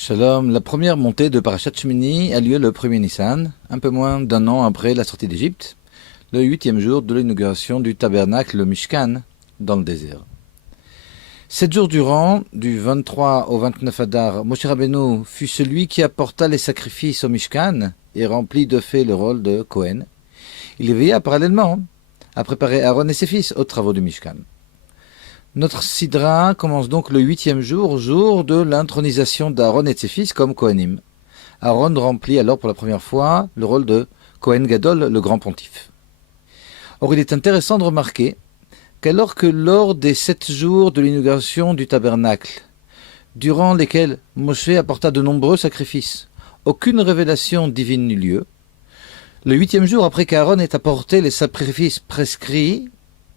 Shalom, la première montée de Parashat Shmini a lieu le 1er Nissan, un peu moins d'un an après la sortie d'Égypte, le 8e jour de l'inauguration du tabernacle, le Mishkan, dans le désert. 7 jours durant, du 23 au 29 Adar, Moshe Rabbeinu fut celui qui apporta les sacrifices au Mishkan et remplit de fait le rôle de Kohen. Il veilla parallèlement à préparer Aaron et ses fils aux travaux du Mishkan. Notre Sidra commence donc le 8e jour, jour de l'intronisation d'Aaron et de ses fils comme Kohanim. Aaron remplit alors pour la première fois le rôle de Kohen Gadol, le grand pontife. Or, il est intéressant de remarquer qu'alors que lors des 7 jours de l'inauguration du tabernacle, durant lesquels Moshe apporta de nombreux sacrifices, aucune révélation divine n'eut lieu, le 8e jour après qu'Aaron ait apporté les sacrifices prescrits,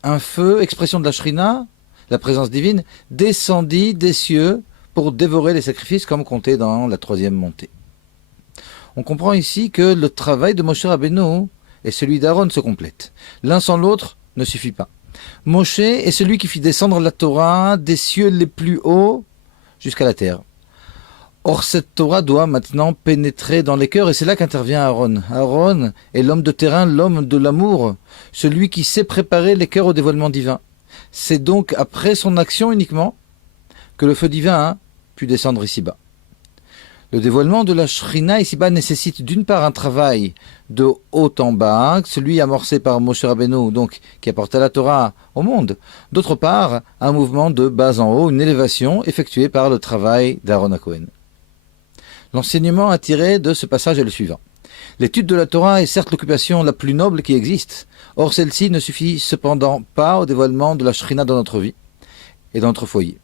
un feu, expression de la Shrina, la présence divine, descendit des cieux pour dévorer les sacrifices comme compté dans la 3e montée. On comprend ici que le travail de Moshe Rabbeinu et celui d'Aaron se complètent. L'un sans l'autre ne suffit pas. Moshe est celui qui fit descendre la Torah des cieux les plus hauts jusqu'à la terre. Or, cette Torah doit maintenant pénétrer dans les cœurs, et c'est là qu'intervient Aaron. Aaron est l'homme de terrain, l'homme de l'amour, celui qui sait préparer les cœurs au dévoilement divin. C'est donc après son action uniquement que le feu divin put descendre ici-bas. Le dévoilement de la Shrina ici-bas nécessite d'une part un travail de haut en bas, celui amorcé par Moshe Rabbeinu, donc qui apporta la Torah au monde. D'autre part, un mouvement de bas en haut, une élévation effectuée par le travail d'Aaron Cohen. L'enseignement à tirer de ce passage est le suivant. L'étude de la Torah est certes l'occupation la plus noble qui existe. Or, celle-ci ne suffit cependant pas au dévoilement de la Shrina dans notre vie et dans notre foyer.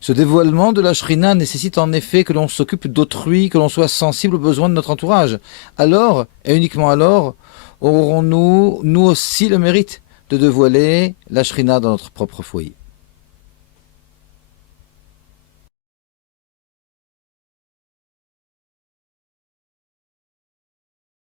Ce dévoilement de la Shrina nécessite en effet que l'on s'occupe d'autrui, que l'on soit sensible aux besoins de notre entourage. Alors, et uniquement alors, aurons-nous, nous aussi, le mérite de dévoiler la Shrina dans notre propre foyer.